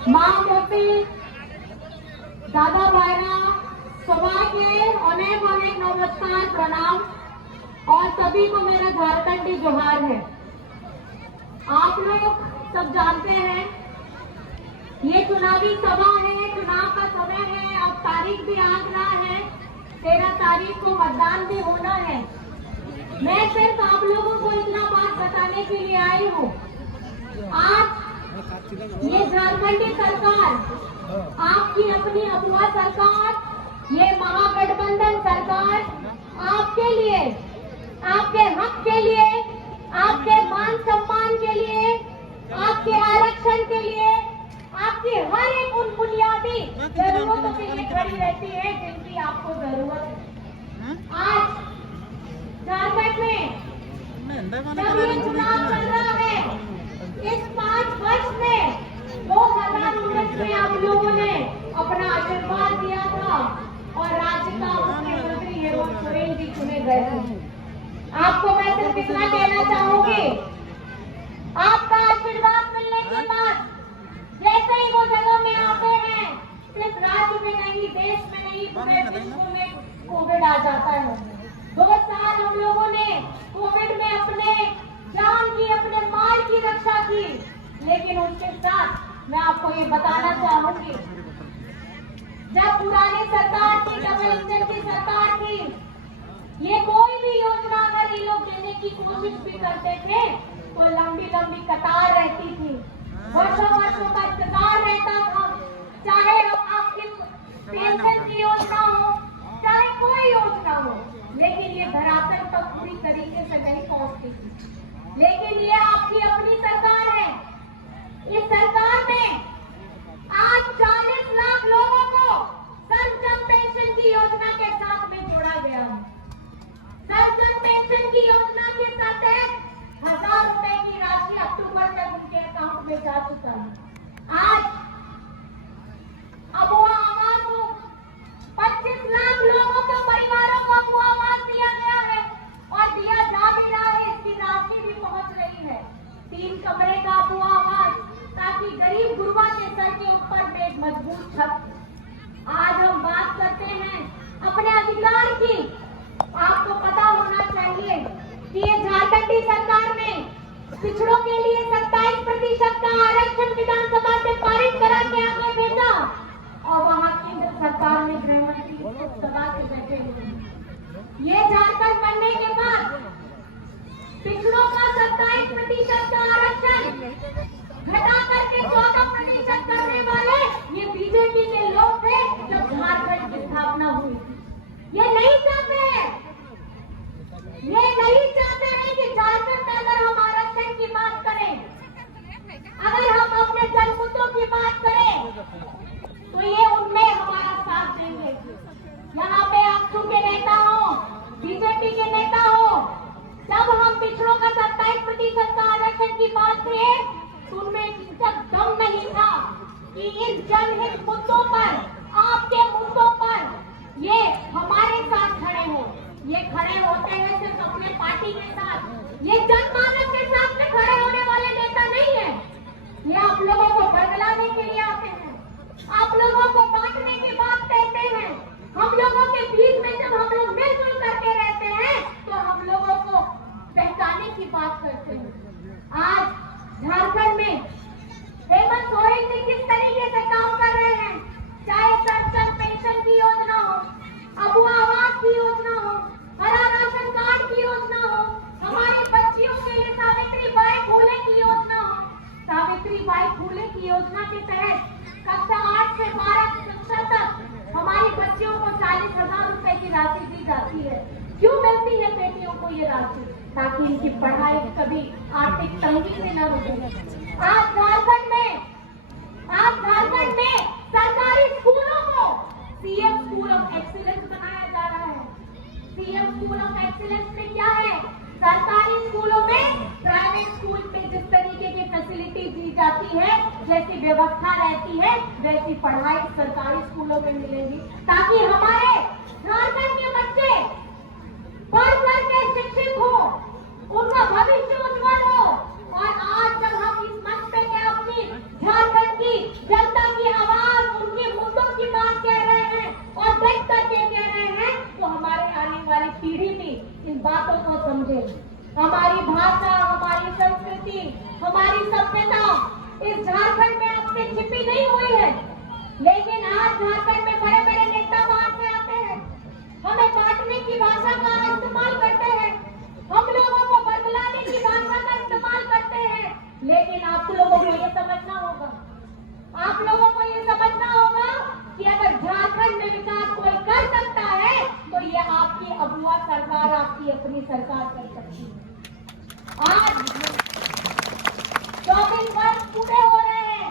माँ मोती दादा भाईरा सभा के अनेक अनेक नमस्कार प्रणाम और सभी को मेरा झारखंडी जोहार है। आप लोग सब जानते हैं ये चुनावी सभा है, चुनाव का समय है। अब तारीख भी आ रहा है, 13 तारीख को मतदान भी होना है। मैं सिर्फ आप लोगों को इतना बात बताने के लिए आई हूँ, आज ये झारखंडी सरकार, आपकी अपनी अगुआ सरकार, ये महागठबंधन सरकार आपके लिए, आपके हक के लिए, आपके मान सम्मान के लिए, आपके आरक्षण के लिए, आपकी हर एक उन बुनियादी जरूरतों के लिए खड़ी रहती है जिनकी आपको जरूरत है। आज झारखंड में जब ये चुनाव चल रहा है, इस 5 वर्ष में 2019 में आप लोगों ने अपना आशीर्वाद दिया था और राज्य का मुख्यमंत्री हेमंत सोरेन जी चुने गए थे। आपको मैं सिर्फ इतना कहना चाहूंगी, आपका आशीर्वाद मिलने के बाद जैसे ही वो जगह में आते हैं, सिर्फ राज्य में नहीं, देश में नहीं, पूरे विश्व में कोविड आ जाता है। 2 साल हम लोगों ने कोविड में अपने जान की, अपने माल की रक्षा की, लेकिन उसके साथ मैं आपको ये बताना चाहूंगी, जब पुरानी सरकार थी, डबल इंजन की सरकार थी, ये कोई भी योजना अगर ये लोग देने की कोशिश भी करते थे तो लंबी लंबी कतार रहती थी, वर्षों वर्षों का इंतजार रहता था। चाहे आपकी पेंशन की योजना हो, चाहे कोई योजना हो, लेकिन ये धरातल पर पूरी तरीके से नहीं पहुंचती थी। लेकिन ये आपकी अपनी सरकार है। इस सरकार में आज 40 लाख लोगों को संजम पेंशन की योजना के साथ में जोड़ा गया है। संजम पेंशन की योजना के तहत 1000 रुपए की राशि अक्टूबर तक उनके अकाउंट में जा चुका है। आज अबुआ आवास को 25 लाख लोगों को, परिवारों को अबुआ आवास दिया गया है और दिया जा भी रहा है। इसकी राशि भी पहुंच रही है। 3 कमरे का अबुआ आवास, ताकि गरीब गुरबा के सर के ऊपर में एक मजबूत छत। आज हम बात करते हैं अपने अधिकार की। आपको पता होना चाहिए कि ये झारखंडी सरकार में पिछड़ों के लिए 27% का आरक्षण विधानसभा से पारित करा के आगे भेजा और वहाँ केंद्र सरकार में गृह मंत्री सभा से बैठे हुए। ये झारखंड बनने के बाद पिछड़ों का 27% का आरक्षण घटा करके 14% करने वाले ये बीजेपी के लोग थे जब झारखंड की स्थापना हुई। ये नहीं चाहते हैं, ये नहीं चाहते हैं कि झारखंड में अगर हम आरक्षण की बात करें, अगर हम अपने जनमुद्दों की बात करें, तो ये उनमें हमारा साथ देंगे। यहाँ पे आंसू के नेता हो, बीजेपी के नेता हो, जब हम पिछड़ों का 27% का आरक्षण की बात करें, तो उनमें इतना दम नहीं था कि इन जनहित मुद्दों पर, आपके मुद्दों पर ये हमारे साथ खड़े हो। ये खड़े होते हैं सिर्फ अपने पार्टी के साथ, ये जनमानस के साथ में खड़े होने वाले नेता नहीं है। ये आप लोगों को बरगलाने के लिए आते हैं, आप लोगों को बांटने की बात कहते हैं। हम लोगों के बीच में जब हम लोग मिलजुल करके रहते हैं तो हम लोगों को बहकाने की बात करते हैं। आज झारखंड में हेमंत सोरेन जी किस तरीके से काम कर रहे हैं, चाहे संजम पेंशन की योजना हो, अबुआ आवास की योजना हो, हरा राशन कार्ड की योजना हो, हमारी बच्चियों के लिए सावित्री बाई फूले की योजना हो। सावित्री बाई फूले की योजना के तहत कक्षा 8 से 12 कक्षा तक हमारी बच्चियों को 40,000 रुपए की राशि दी जाती है। क्यों मिलती है बेटियों को ये राशि? ताकि इनकी पढ़ाई कभी आर्थिक तंगी से न रुके। आज झारखंड में सरकारी स्कूलों को सीएम स्कूल ऑफ एक्सीलेंस बनाया जा रहा है। सीएम स्कूल ऑफ एक्सीलेंस में क्या है? सरकारी स्कूलों में प्राइवेट स्कूल में जिस तरीके की फैसिलिटी दी जाती है, जैसी व्यवस्था रहती है, वैसी पढ़ाई सरकारी स्कूलों में मिलेगी, ताकि हमारे झारखंड के बच्चे पढ़ करके शिक्षित हो, उनका भविष्य उज्जवल हो। और आज जब हम इस मंच पे अपनी झारखंड की जनता बातों को समझे। हमारी भाषा, हमारी संस्कृति, हमारी सभ्यता इस झारखंड में अब से छिपी नहीं हुई है, लेकिन आज झारखंड में बड़े बड़े नेता बाहर से आते हैं, हमें बांटने की भाषा का इस्तेमाल करते हैं, हम लोगों को बदलाने की भाषा का इस्तेमाल करते हैं। लेकिन आप लोगों को ये समझना होगा, आप लोगों को ये समझना होगा कि अगर झारखंड में विकास कोई कर सकता है तो ये आपकी अगुआ सरकार, आपकी अपनी सरकार कर सकती है। आज 24 वर्ष पूरे हो रहे हैं,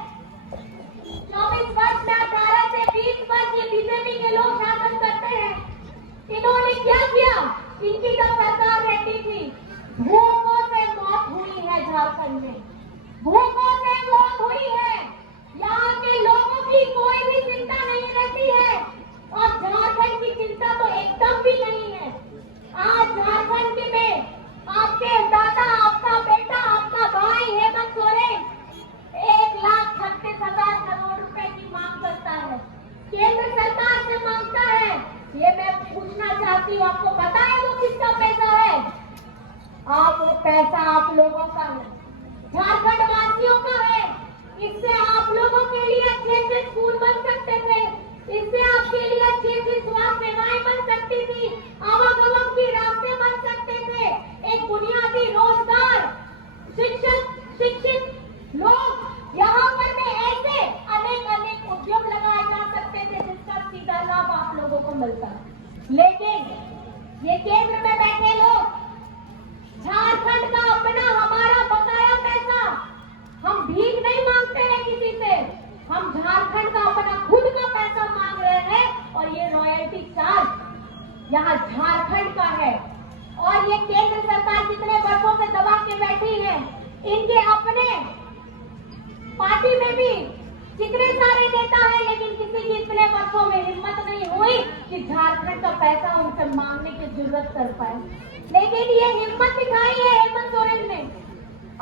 24 वर्ष में 18 से 20 वर्ष ये बीजेपी के लोग शासन करते हैं। इन्होंने क्या किया? इनकी जब सरकार रहती थी, भूखों से मौत हुई है झारखंड में, भूखों से मौत हुई है। यहाँ के लोगों की कोई भी चिंता नहीं रहती है और झारखंड की चिंता तो एकदम भी नहीं है। आज झारखंड में आपके दादा, आपका बेटा, आपका भाई हेमंत सोरेन 1,36,000 करोड़ रुपए की मांग करता है, केंद्र सरकार से मांगता है। ये मैं पूछना चाहती हूँ, आपको पता है वो किसका पैसा है? आप वो पैसा आप लोगों का है, झारखंड वासियों का है। इससे आप लोगों के लिए अच्छे स्कूल बन सकते थे, इससे आपके लिए अच्छी स्वास्थ्य सेवाएं बन सकती थी, आवागमन के रास्ते बन सकते थे, एक बुनियादी रोजगार, शिक्षित लोग यहाँ पर में ऐसे अनेक उद्योग लगाए जा सकते थे जिसका सीधा लाभ आप लोगों को मिलता। लेकिन ये केंद्र में बैठे लोग झारखंड का अपना, हमारा बकाया पैसा, हम भीख नहीं मांगते हैं किसी से, हम झारखंड का अपना खुद का पैसा मांग रहे हैं और ये रॉयल्टी चार्ज यहाँ झारखंड का है। और ये केंद्र सरकार जितने वर्षों से दबा के बैठी है, इनके अपने पार्टी में भी कितने सारे नेता हैं, लेकिन किसी की इतने वर्षों में हिम्मत नहीं हुई कि झारखंड का पैसा उनसे मांगने की जरूरत कर पाए। लेकिन ये हिम्मत दिखाई है हेमंत सोरेन ने।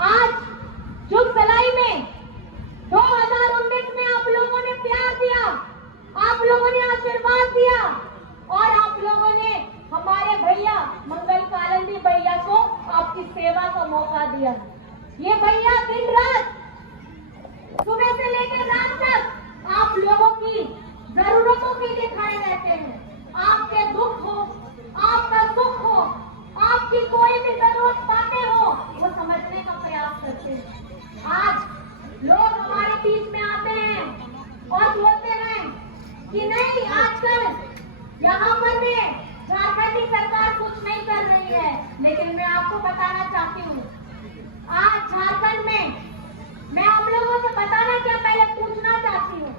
आज जुग सलाई में 2019 में आप लोगों ने प्यार दिया, आप लोगों ने आशीर्वाद दिया और आप लोगों ने हमारे भैया मंगल कालंदी भैया को आपकी सेवा का मौका दिया। ये भैया दिन रात, सुबह से लेकर रात तक आप लोगों की जरूरतों के लिए खड़े रहते हैं। आपके दुख हो, आपका सुख हो, आपकी कोई भी जरूरत पाते हो, वो समझने का प्रयास करते हैं। आज लोग हमारे बीच में आते हैं और बोलते हैं कि नहीं, आजकल यहाँ पर में झारखंड की सरकार कुछ नहीं कर रही है। लेकिन मैं आपको बताना चाहती हूँ, आज झारखंड में मैं आप लोगों से बताना क्या, पहले पूछना चाहती हूँ,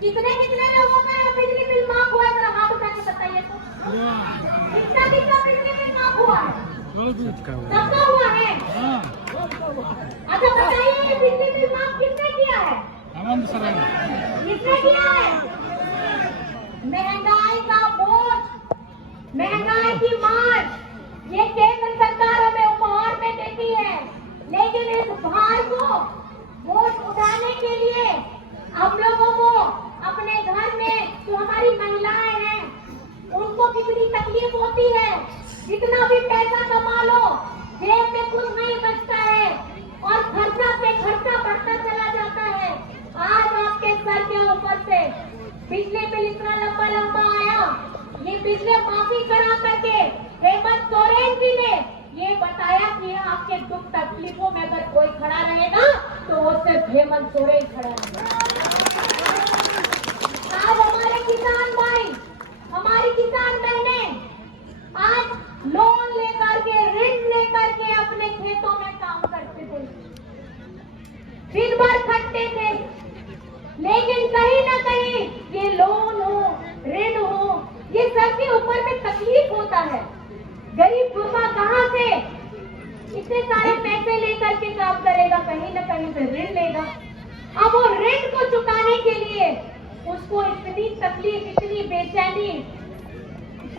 कितने लोगों का यहाँ बिजली बिल माफ हुआ है? जरा हाथ उठा के बताइए तो, कितना बिजली बिल माफ हुआ है? सबका हुआ है? अच्छा बताइए, बिजली बिल माफ किसने किया है? किसने किया है? महंगाई का बोझ, महंगाई की मार ये केंद्र सरकार हमें उपहार में देती है। लेकिन इस भार को बोझ उठाने के लिए हम लोगों को अपने घर में जो हमारी महिलाएं हैं उनको कितनी तकलीफ होती है। जितना भी पैसा कमा लो, जेब में कुछ नहीं बचता है और खर्चा पे खर्चा बढ़ता चला जाता है। आज आपके सर के ऊपर से बिजली बिल इतना लंबा आया, ये बिजली माफी करा करके हेमंत सोरेन जी ने ये बताया कि आपके दुख तकलीफों में अगर कोई खड़ा रहेगा तो वो सिर्फ हेमंत सोरेन खड़ा रहेगा। आज हमारे किसान भाई, हमारी किसान बहनें आज लोन लेकर के, ऋण लेकर के अपने खेतों में काम करते थे, दिन भर खटते थे। लेकिन कहीं ना कहीं ये लोन हो, ऋण हो, ये सबके ऊपर में तकलीफ होता है। गरीब गुरबा कहाँ से इतने सारे पैसे लेकर के काम करेगा? कहीं ना कहीं से ऋण लेगा। अब वो ऋण को चुकाने के लिए उसको इतनी तकलीफ, इतनी बेचैनी,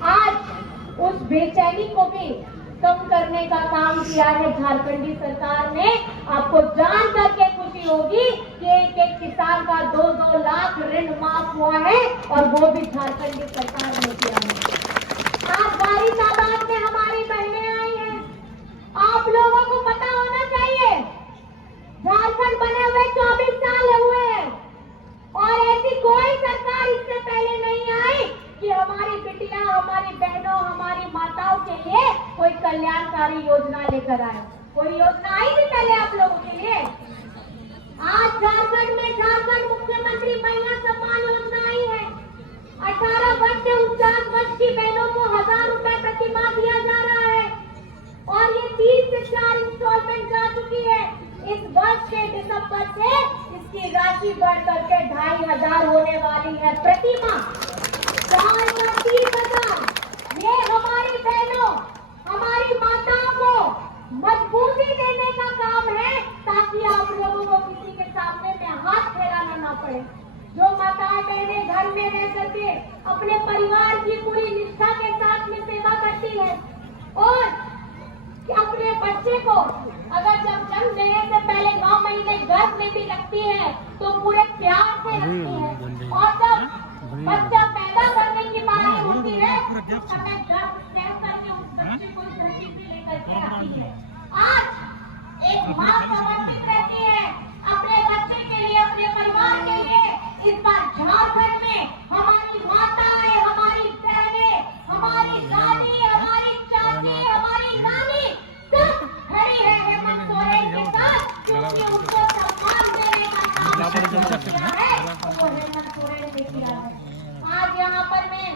आज उस बेचैनी को भी कम करने का काम किया है झारखंडी सरकार ने। आपको जान करके खुशी होगी कि एक किसान का 2-2 लाख ऋण माफ हुआ है और वो भी झारखंडी सरकार ने किया है। आज भारी तादाद में हमारी बहनें आप लोगों को पता होना चाहिए, झारखंड बने हुए 24 साल हुए हैं और ऐसी कोई सरकार इससे पहले नहीं आई कि हमारी बिटिया, हमारी बहनों, हमारी माताओं के लिए कोई कल्याणकारी योजना लेकर आए। कोई योजना आई थी पहले आप लोगों के लिए? आज झारखंड में झारखंड मुख्यमंत्री महिला सम्मान योजना आई है। 18 वर्ष से 49 वर्ष की बहनों को 1000 रुपए प्रति माह दिया जा रहा है और ये 3 से 4 इंस्टॉलमेंट जा चुकी है। इस वर्ष के दिसंबर से इसकी राशि बढ़ करके 2500 होने वाली है प्रति माह। 30,000। ये हमारी बहनों, हमारी माताओं को मजबूती देने का काम है ताकि आप लोगों को किसी के सामने में हाथ फैलाना ना पड़े। जो माताएं बहनें घर में रह करके अपने परिवार की पूरी निष्ठा के साथ में सेवा करती है और अपने बच्चे को अगर जब जन्म देने से पहले 9 महीने गर्भ में भी रखती है तो पूरे प्यार से रखती है और जब बच्चा पैदा करने की बारी होती है उस समय गर्भ तय करके उस बच्चे को धरती पे लेकर के आती है। आज एक माँ समर्पित रहती है अपने बच्चे के लिए, अपने परिवार के लिए। इस बार झारखंड में हमारी माताएं, हमारी बहनें, हमारी दादी, हमारी चाची, हमारी नानी सब खड़ी है हेमंत सोरेन के साथ, क्योंकि उनको सम्मान देने का काम है वो हेमंत सोरेन ने किया है। आज यहाँ पर मैं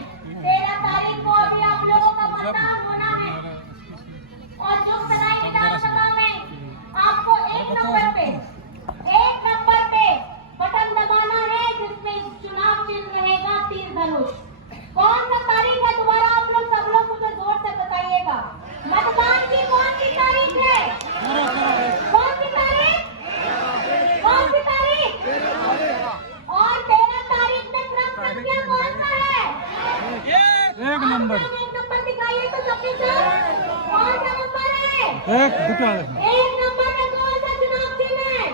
13 तारीख को अभी आप लोगों का मतदान होना है और जो सराय विधानसभा में आपको एक नंबर पे बटन दबाना है जिसमें चुनाव चिन्ह रहेगा तीर धनुष। कौन सा तारीख है दोबारा आप लोग सब लोग मुझे जोर से बताइएगा। मतदान की कौन सी तारीख है? कौन सी तारीख? कौन सी तारीख? और 13 तारीख में क्रम संख्या कौन सा है? एक नंबर। एक नंबर दिखाइए तो सबके साथ। कौन सा नंबर है? एक नंबर में कौन सा चुनाव चिन्ह है?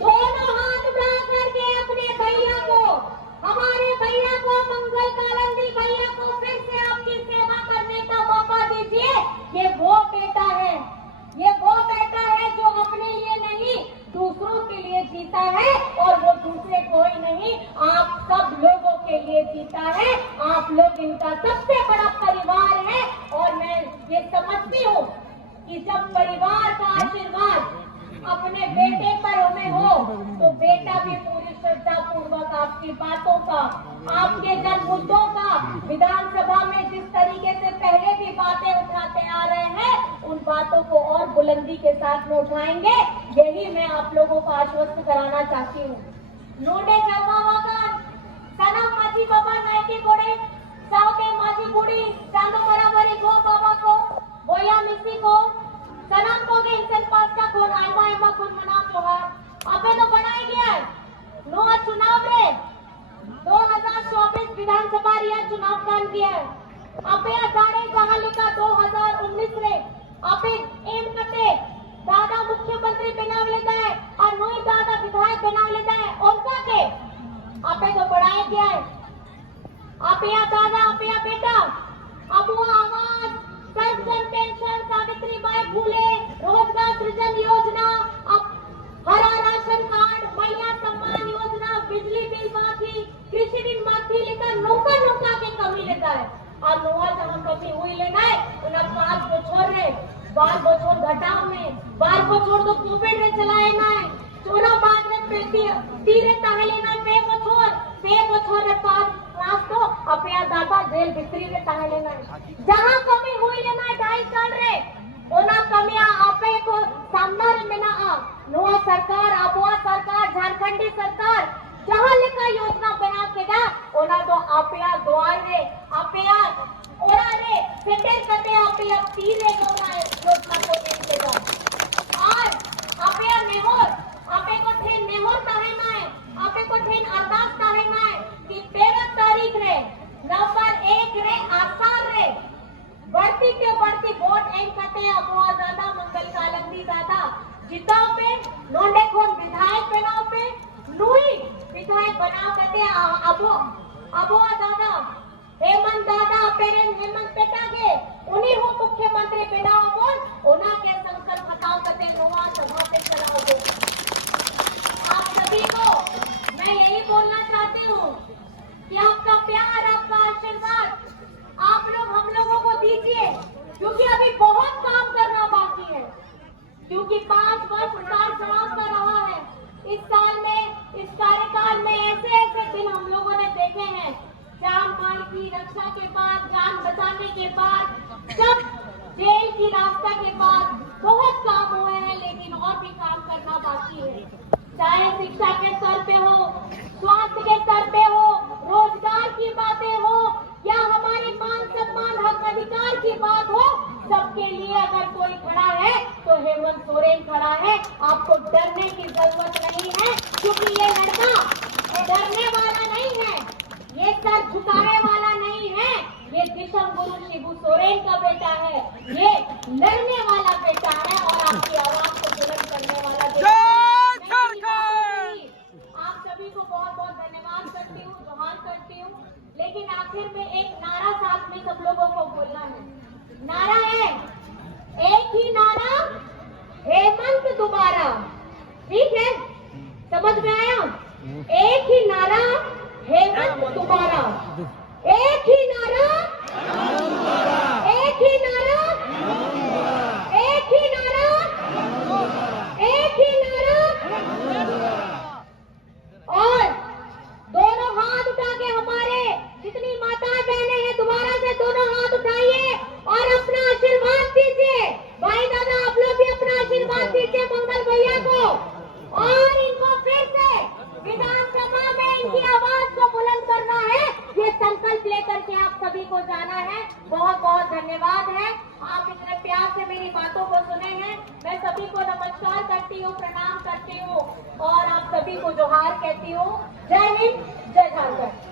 दोनों हाथ उठा करके अपने भैया को, हमारे भैया को, मंगल कालंदी भैया को फिर से आपकी सेवा करने का मौका दीजिए। ये वो बेटा है, ये वो बेटा है जो अपने लिए नहीं दूसरों के लिए जीता है और वो दूसरे कोई नहीं आप सब लोगों के लिए जीता है। आप लोग इनका सबसे बड़ा परिवार है और मैं ये समझती हूँ कि जब परिवार का आशीर्वाद अपने बेटे पर हमें हो तो बेटा भी पूरी श्रद्धा पूर्वक आपकी बातों का, आपके जन मुद्दों का विधानसभा में जिस तरीके से पहले भी बातें उठाते आ रहे हैं उन बातों को और बुलंदी के साथ में उठाएंगे। यही मैं आप लोगों को आश्वस्त कराना चाहती हूँ। नोडे कर्मावागन सनम माझी बाबा नायके गोड़े सावते माझी गुड़ी चांदो बराबरी गो बाबा को बोया मिसी को सनम को के इंसान पास का कोन आयमा आयमा कोन मनाम जोहार आपे तो बनाई गया है नो चुनाव रे 2024 विधानसभा रिया चुनाव कान किया है आपे जाने कहा लिखा 2019 रे आपे एम करते दादा मुख्यमंत्री बनाव लेता है और नोई दादा विधायक बनाव लेता है उनका के आपे तो बढ़ाया गया है। आपे दादा आपे बेटा अब वो आवाज जन पेंशन, सावित्रीबाई फूले, रोजगार सृजन योजना, अब हरा राशन कार्ड, महिला सम्मान योजना, बिजली बिल माफी, कृषि ऋण माफी लेकर नौका नौका के कमी लेता है। और नोआ जहाँ कमी हुई लेना है उन्हें 5 बछोर रे 12 बछोर घटाव में 12 बछोर तो कोविड रे चलाए ना है 14 बाद रे तीरे ताहे लेना 6 बछोर रे 5 क्लास तो अपने दादा जेल भितरी रे ताहे लेना है। जहाँ कमी हुई लेना है 2.5 साल रे ओना कमियां आपे को सामना रे मेना नोआ सरकार आबुआ सरकार झारखंडी सरकार जहाँ लेका योजना बना के दा ओना तो आपया द्वार रे आपया ओरा रे सेंटर करते आपया तीरे योजना को देते दा और आपया नेहोर आपे को थे नेहोर ताहे ना है आपे को थे अरदास ताहे ना है कि 13 तारीख रे नंबर 1 रे आसार रे बढ़ती के बढ़ती वोट एम करते अबुआ दादा मंगल कालंदी दादा जिताओ पे नोंडे खोन विधायक बनाओ पे लुई विधायक बनाओ करते अबुआ दादा हेमंत दादा पेरें हेमंत पेटा के उन्हीं हो मुख्यमंत्री बनाओ बोल उन्हा के संकल्प बताओ कते नुआ सभा पे चलाओ दो। आप सभी को मैं यही बोलना चाहती हूँ कि आपका प्यार आपका आशीर्वाद आप लोग हम लोगों को दीजिए, क्योंकि अभी बहुत काम करना बाकी है, क्योंकि 5 वर्ष उतार चढ़ाव का रहा है। इस साल में इस कार्यकाल में ऐसे ऐसे दिन हम लोगों ने देखे हैं, जान माल की रक्षा के बाद, जान बचाने के बाद, सब जेल की रास्ता के बाद बहुत काम हुए हैं, लेकिन और भी काम करना बाकी है। चाहे शिक्षा के स्तर पे हो, स्वास्थ्य के स्तर पे हो, रोजगार की बातें हो या हमारे मान सम्मान हक अधिकार की बात हो, सबके लिए अगर कोई खड़ा है तो हेमंत सोरेन खड़ा है। आपको डरने की जरूरत नहीं है, क्योंकि ये लड़का डरने वाला नहीं है, ये सर झुकाने वाला नहीं है, ये दिशम गुरु शिबू सोरेन का बेटा है, ये लड़ने वाला बेटा है और आपकी आवाज को बुलंद करने वाला बेटा है। आप सभी को बहुत बहुत धन्यवाद करती हूँ, जोहार करती हूँ, लेकिन आखिर में एक नारा साथ में सब लोगों को बोलना है। नारा है, एक ही नारा, हेमंत दोबारा। ठीक है, समझ में आया? एक ही नारा, हेमंत दोबारा। एक ही नारा, एक ही नारा, एक ही नारा, एक ही नारा। और दोनों हाथ उठा के हमारे जितनी माताएं बहनें हैं, दोबारा से दोनों हाथ उठाइए और अपना आशीर्वाद दीजिए। भाई दादा आप लोग भी अपना आशीर्वाद दीजिए मंगल भैया को, और इनको फिर से विधानसभा में इनकी आवाज को बुलंद करना है, ये संकल्प लेकर के आप सभी को जाना है। बहुत बहुत धन्यवाद है, आप इतने प्यार से मेरी बातों को सुने हैं। मैं सभी को नमस्कार करती हूँ, प्रणाम करती हूँ और आप सभी को जोहार कहती हूँ। जय हिंद, जय झारखंड।